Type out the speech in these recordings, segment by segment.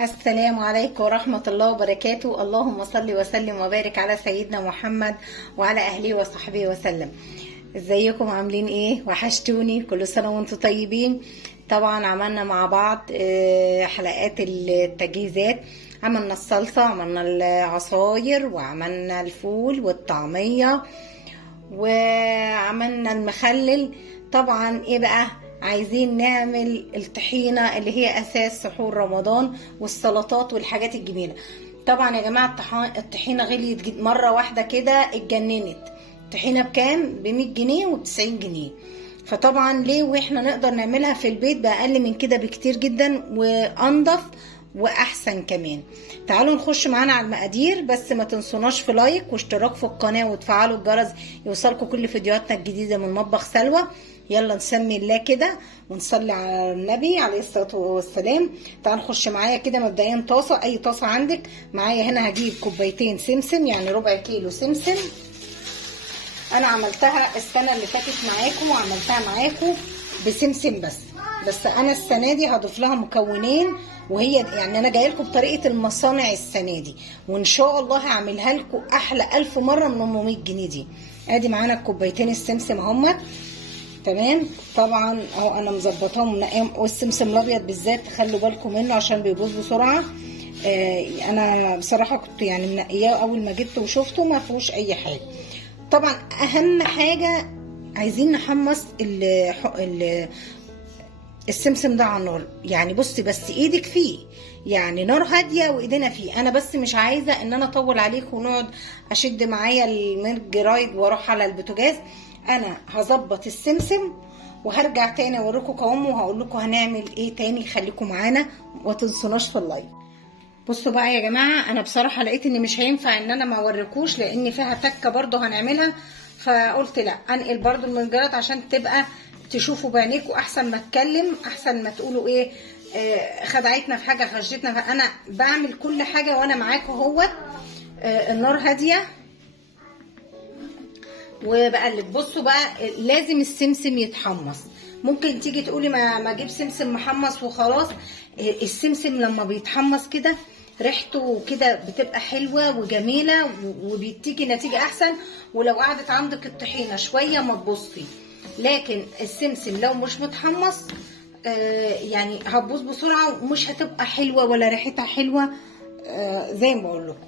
السلام عليكم ورحمة الله وبركاته. اللهم صل وسلم وبارك على سيدنا محمد وعلى أهله وصحبه وسلم. ازيكم عاملين ايه؟ وحشتوني. كل سنة وانتم طيبين. طبعا عملنا مع بعض حلقات التجهيزات. عملنا الصلصة، عملنا العصاير، وعملنا الفول والطعمية، وعملنا المخلل. طبعا ايه بقى؟ عايزين نعمل الطحينة اللي هي اساس سحور رمضان، والسلطات والحاجات الجميلة. طبعا يا جماعة الطحينة غليت مرة واحدة كده، اتجننت. طحينة بكام؟ ب100 جنيه وب90 جنيه. فطبعا ليه واحنا نقدر نعملها في البيت بأقل من كده بكتير جدا، وانضف واحسن كمان. تعالوا نخش معانا على المقادير، بس ما تنسوناش في لايك واشتراك في القناة وتفعلوا الجرس يوصلكم كل فيديوهاتنا الجديدة من مطبخ سلوى. يلا نسمي الله كده ونصلي على النبي عليه الصلاة والسلام. تعالوا نخش معايا كده. مبدئيا طاسة، اي طاسة عندك. معايا هنا هجيب كوبايتين سمسم، يعني ربع كيلو سمسم. انا عملتها السنة اللي فاتت معاكم وعملتها معاكم بسمسم بس انا السنة دي هضيف لها مكونين، وهي يعني انا جايه لكم بطريقه المصانع السنه دي، وان شاء الله هعملها لكم احلى 1000 مره من 100 جنيه دي. ادي معانا كوبايتين السمسم اهمت. تمام. طبعا اهو انا مظبطاهم ومنقيهم، والسمسم الابيض بالذات خلوا بالكم منه عشان بيبوظ بسرعه. انا بصراحه كنت يعني منقياه اول ما جبته وشفته ما فيهوش اي حاجه. طبعا اهم حاجه عايزين نحمص السمسم ده على النار. يعني بصي بس ايدك فيه، يعني نار هاديه وايدينا فيه. انا بس مش عايزه ان انا اطول عليكم ونقعد اشد معايا المرج رايد واروح على البوتاجاز. انا هظبط السمسم وهرجع تاني اوريكم قوامه وهقول لكم هنعمل ايه تاني. خليكم معانا وما تنسوناش في اللايك. بصوا بقى يا جماعه، انا بصراحه لقيت ان مش هينفع ان انا ما اوريكوش، لان فيها تكه برده هنعملها. فقلت لا، انقل برده المنجرات عشان تبقى تشوفوا بعينيكوا، احسن ما اتكلم، احسن ما تقولوا ايه خدعتنا في حاجه، خشيتنا في. انا بعمل كل حاجه وانا معاكم اهوت. النار هاديه وبقلب. بصوا بقى، لازم السمسم يتحمص. ممكن تيجي تقولي ما اجيب سمسم محمص وخلاص. السمسم لما بيتحمص كده ريحته كده بتبقى حلوه وجميله، وبتيجي نتيجه احسن. ولو قعدت عندك الطحينه شويه ما تبصي. لكن السمسم لو مش متحمص يعني هتبوظ بسرعه ومش هتبقى حلوه ولا ريحتها حلوه. زي ما بقول لكم.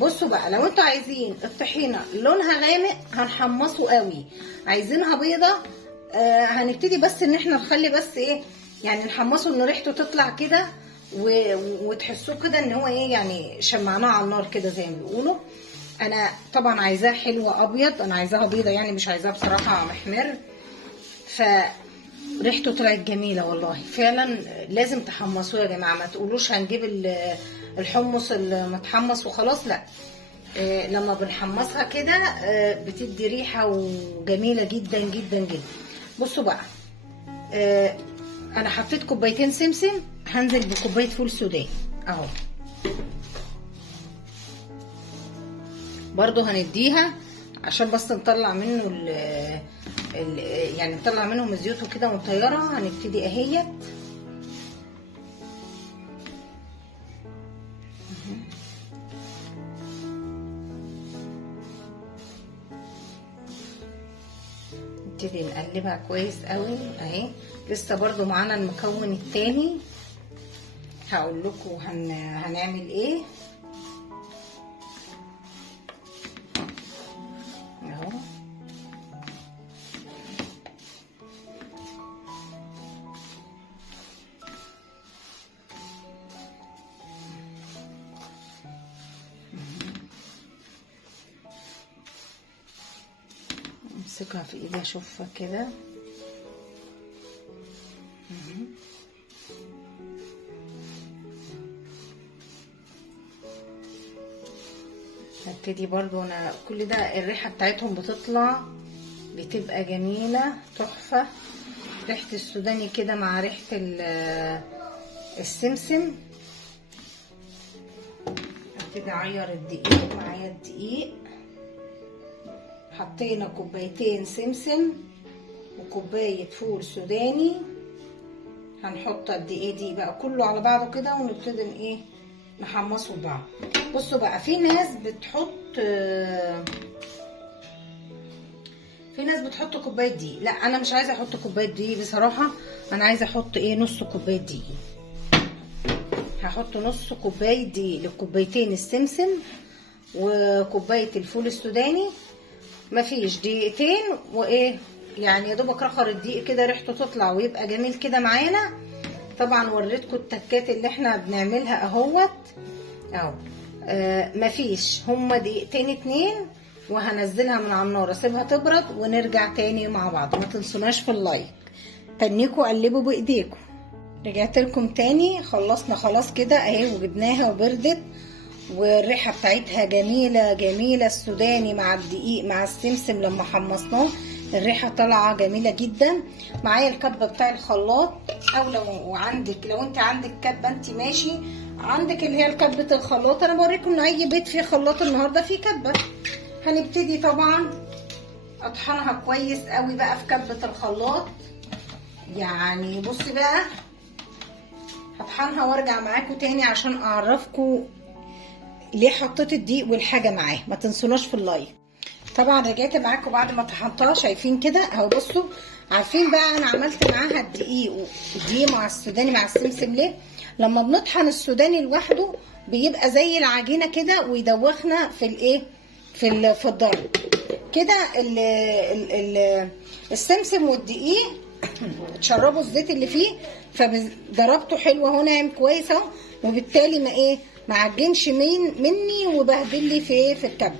بصوا بقى، لو انتوا عايزين الطحينه لونها غامق هنحمصه قوي، عايزينها بيضه هنبتدي بس ان احنا نخلي بس ايه، يعني نحمصه ان ريحته تطلع كده وتحسوه كده ان هو ايه، يعني شمعناه على النار كده زي ما بيقولوا. انا طبعا عايزاها حلوه ابيض، انا عايزاها بيضه يعني، مش عايزاها بصراحه محمر. فريحته طلعت جميله والله. فعلا لازم تحمصوه يا جماعه، ما تقولوش هنجيب الحمص المتحمص وخلاص، لا. لما بنحمصها كده بتدي ريحه وجميله جدا جدا جدا. بصوا بقى، انا حطيت كوبايتين سمسم، هنزل بكوبايه فول سوداني اهو. برضو هنديها عشان بس نطلع منه يعني نطلع منهم الزيوت وكده ونطيرها. هنبتدي اهيت. نبتدي نقلبها كويس قوي اهي. لسه برضو معانا المكون التاني، هقول لكم هنعمل ايه اهو. امسكها في ايدي اشوفها كده. هبتدي برضو انا كل ده الريحه بتاعتهم بتطلع بتبقى جميله تحفه. ريحه السوداني كده مع ريحه السمسم. هبتدي اعير الدقيق. معايا الدقيق، حطينا كوبايتين سمسم وكوبايه فول سوداني هنحط قد ايه دي بقى كله على بعضه كده، ونبتدي ايه نحمصه ببعض. بصوا بقى، في ناس بتحط كوبايه دقيق. لا انا مش عايزه احط كوبايه دقيق بصراحه، انا عايزه احط ايه نص كوبايه دقيق. هحط نص كوبايه دقيق لكوبايتين السمسم وكوبايه الفول السوداني. مفيش دقيقتين وايه يعني، يا دوبك رخر الدقيق كده ريحته تطلع ويبقى جميل كده معانا. طبعا وريتكم التكات اللي احنا بنعملها اهوت اهو. مفيش، هما دقيقتين 2 وهنزلها من على النار اسيبها تبرد ونرجع تاني مع بعض. ما تنسوناش في اللايك، تنيكوا قلبوا بايديكم. رجعت لكم تاني، خلصنا خلاص كده اهي وجبناها وبردت، والريحه بتاعتها جميله جميله. السوداني مع الدقيق مع السمسم لما حمصناه الريحه طالعه جميله جدا. معايا الكبه بتاع الخلاط، او لو انت عندك كبه انت ماشي، عندك اللي هي كبه الخلاط. انا بوريكم ان اي بيت فيه خلاط النهارده فيه كبه. هنبتدي طبعا اطحنها كويس قوي بقى في كبه الخلاط. يعني بصي بقى، هطحنها وارجع معاكم تاني عشان اعرفكم ليه حطيت الدقيق والحاجه معاه. ما تنسوناش في اللايك. طبعا رجعت معاكم بعد ما طحنتها، شايفين كده اهو. بصوا، عارفين بقى انا عملت معاها الدقيق مع السوداني مع السمسم ليه؟ لما بنطحن السوداني لوحده بيبقى زي العجينه كده ويدوخنا في الايه في الضرب كده. السمسم والدقيق تشربوا الزيت اللي فيه، فضربته حلو اهو ناعم كويس اهو، وبالتالي ما عجنش مني وبهدل لي في الكبه.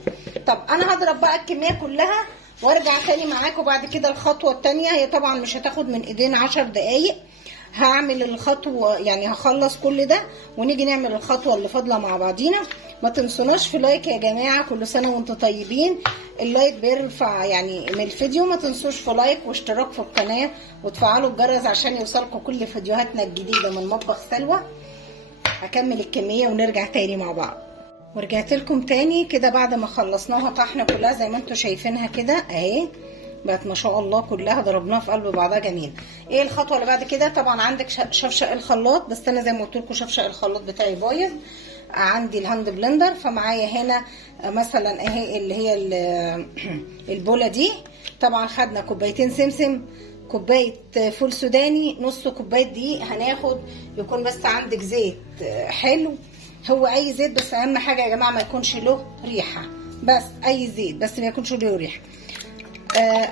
طب انا هضرب بقى الكميه كلها وارجع تاني معاكم بعد كده. الخطوه التانيه هي طبعا مش هتاخد من ايدينا 10 دقايق. هعمل الخطوه يعني هخلص كل ده ونيجي نعمل الخطوه اللي فاضله مع بعضينا. ما تنسوناش في لايك يا جماعه، كل سنه وانتم طيبين. اللايك بيرفع يعني من الفيديو. ما تنسوش في لايك واشتراك في القناه وتفعلوا الجرس عشان يوصلكم كل فيديوهاتنا الجديده من مطبخ سلوى. هكمل الكميه ونرجع تاني مع بعض. ورجعت لكم تاني كده بعد ما خلصناها طحنه كلها زي ما انتم شايفينها كده اهي، بقت ما شاء الله كلها ضربناها في قلب بعضها جميل. ايه الخطوه اللي بعد كده؟ طبعا عندك شفشق الخلاط، بس انا زي ما قلت لكم شفشق الخلاط بتاعي بايظ. عندي الهاند بلندر، فمعايا هنا مثلا اهي اللي هي البوله دي. طبعا خدنا كوبايتين سمسم، كوبايه فول سوداني، نص كوبايه دقيق. هناخد يكون بس عندك زيت حلو، هو اي زيت، بس اهم حاجه يا جماعه ما يكونش له ريحه. بس اي زيت بس ما يكونش له ريحه.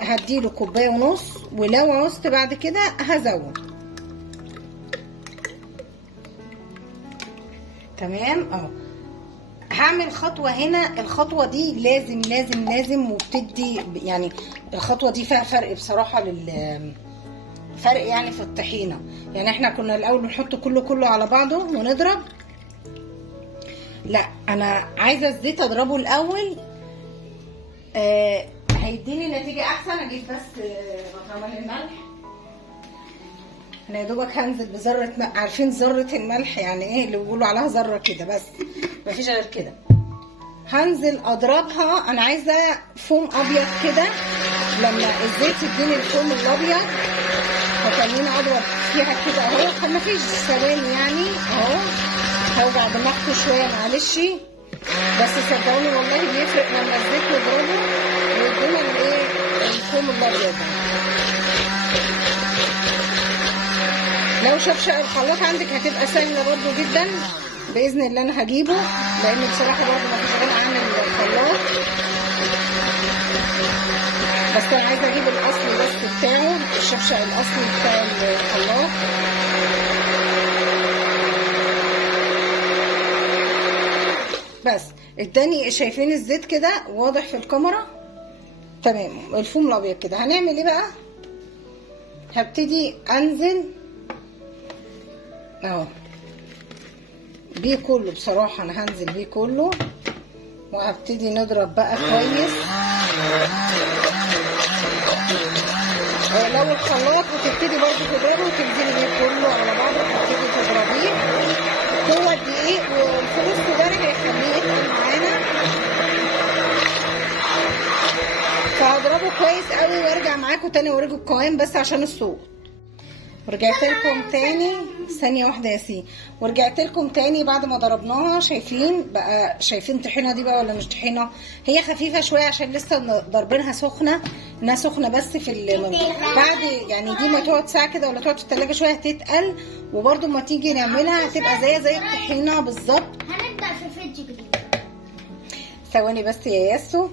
هديله كوبايه ونص، ولو عوزت بعد كده هزود. تمام اهو. هعمل خطوه هنا، الخطوه دي لازم لازم لازم، وبتدي يعني الخطوه دي فيها فرق بصراحه فرق يعني في الطحينه. يعني احنا كنا الاول بنحط كله على بعضه ونضرب. لا انا عايزه الزيت اضربه الاول، هيديني نتيجه احسن. اجيب بس برطمان الملح. انا يا دوبك هنزل بذره عارفين ذره الملح يعني ايه اللي بيقولوا عليها ذره كده، بس مفيش غير كده. هنزل اضربها. انا عايزه فوم ابيض كده، لما الزيت يديني الفوم الابيض هخليني اضرب فيها كده اهو. مفيش ثواني يعني اهو، هوجع دماغكم شويه معلش، بس صدقوني والله بيفرق لما الزيت نضربه ويدينا الايه الفوم الابيض. لو شفشق الخلاط عندك هتبقى سهله برضو جدا باذن الله. انا هجيبه لان بصراحه برضو مفيش غنى عن الخلاط، بس انا عايزه اجيب الاصلي بس بتاعه، الشفشق الاصلي بتاع الخلاط. بس اداني، شايفين الزيت كده واضح في الكاميرا؟ تمام. الفوم الابيض كده هنعمل ايه بقى؟ هبتدي انزل اهو بيه كله. بصراحه انا هنزل بيه كله وهبتدي نضرب بقى كويس. لو الخلاط وتبتدي برضه تضربه وتنزلي بيه كله على بعضه وتبتدي تضربيه. هو الدقيق والفول السوداني هيخليه يتقل معانا، فهضربه كويس قوي وارجع معاكم تاني اوريكم القوام بس عشان الصوت. ورجعت لكم تاني. ثانية واحدة يا سي. ورجعت لكم تاني بعد ما ضربناها. شايفين بقى؟ شايفين طحينة دي بقى ولا مش طحينة؟ هي خفيفة شوية عشان لسه ضاربينها سخنة، انها سخنة بس في بعد يعني دي ما تقعد ساعة كده ولا تقعد في التلاجة شوية هتتقل، وبرده ما تيجي نعملها هتبقى زي الطحينة بالظبط. هنبدأ في فريج جديد. ثواني بس يا ياسو.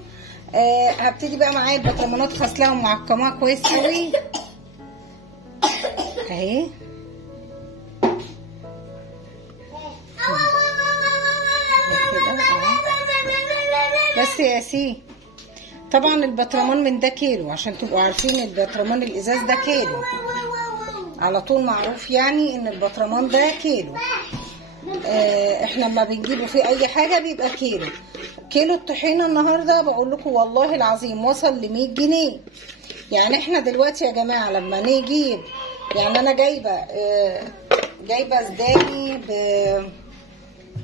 هبتدي بقى معايا البطرمانات غسلاها ومعقماها كويس قوي اهي. بس يا سي طبعا البطرمان من ده كيلو، عشان تبقوا عارفين البطرمان الازاز ده كيلو على طول، معروف يعني ان البطرمان ده كيلو. احنا لما بنجيبه فيه اي حاجه بيبقى كيلو. كيلو الطحينه النهارده بقول لكم والله العظيم وصل ل 100 جنيه. يعني احنا دلوقتي يا جماعه لما نجيب، يعني انا جايبه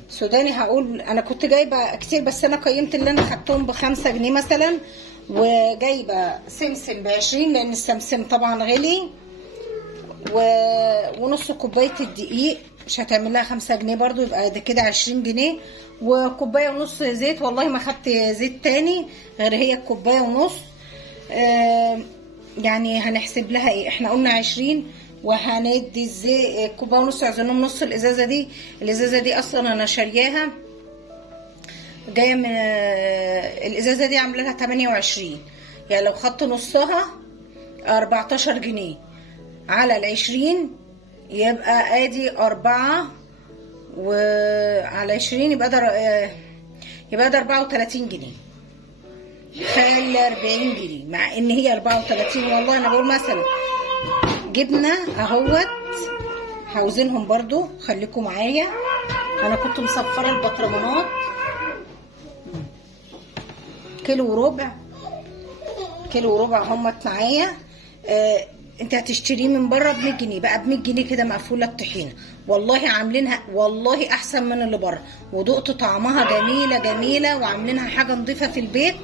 سوداني هقول انا كنت جايبه كتير، بس انا قيمت اللي انا خدتهم ب5 جنيه مثلا. وجايبه سمسم ب20 لان السمسم طبعا غلي، ونص كوبايه الدقيق مش هتعمل لها 5 جنيه برضو، يبقى ده كده 20 جنيه. وكوبايه ونص زيت، والله ما خدت زيت تاني غير هي الكوبايه ونص. يعني هنحسب لها ايه؟ احنا قلنا 20 وهندي الزيت كوبايه ونص، عايزينهم نص الازازه دي. الازازه دي اصلا انا شارياها جايه من الازازه دي عامله لها 28، يعني لو خدت نصها 14 جنيه على ال20 يبقى ادي 4 وعلى 20 يبقى ده 34 جنيه. خلي 40 جنيه مع ان هي 34. والله انا بقول مثلا جبنه اهوت هوزنهم برضو، خليكم معايا. انا كنت مصفره البطرمانات كيلو وربع همت معايا. انت هتشتريه من بره ب100 جنيه، بقى ب100 جنيه كده مقفوله الطحينه. والله عاملينها والله احسن من اللي بره، ودقت طعمها جميله وعاملينها حاجه نظيفه في البيت.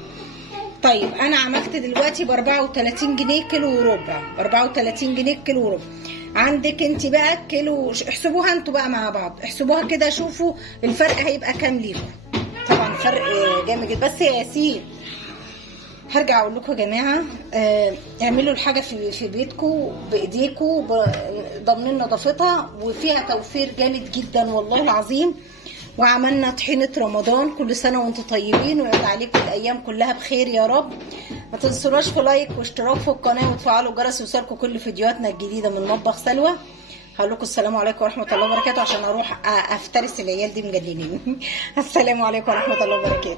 طيب انا عملت دلوقتي ب 34 جنيه كيلو وربع، 34 جنيه كيلو وربع. عندك انت بقى كيلو، احسبوها انتوا بقى مع بعض، احسبوها كده شوفوا الفرق هيبقى كام ليكم. طبعا فرق جامد جدا. بس يا ياسين هرجع اقول لكم يا جماعه، اعملوا الحاجه في بيتكم بايديكم ضامنين نظافتها، وفيها توفير جامد جدا والله العظيم. وعملنا طحينه رمضان. كل سنه وانتم طيبين، ويعود عليكم الايام كلها بخير يا رب. ما تنسوناش في لايك واشتراك في القناه وتفعلوا الجرس يوصلكم كل فيديوهاتنا الجديده من مطبخ سلوى. هقول لكم السلام عليكم ورحمه الله وبركاته عشان اروح افترس العيال دي مجننين. السلام عليكم ورحمه الله وبركاته.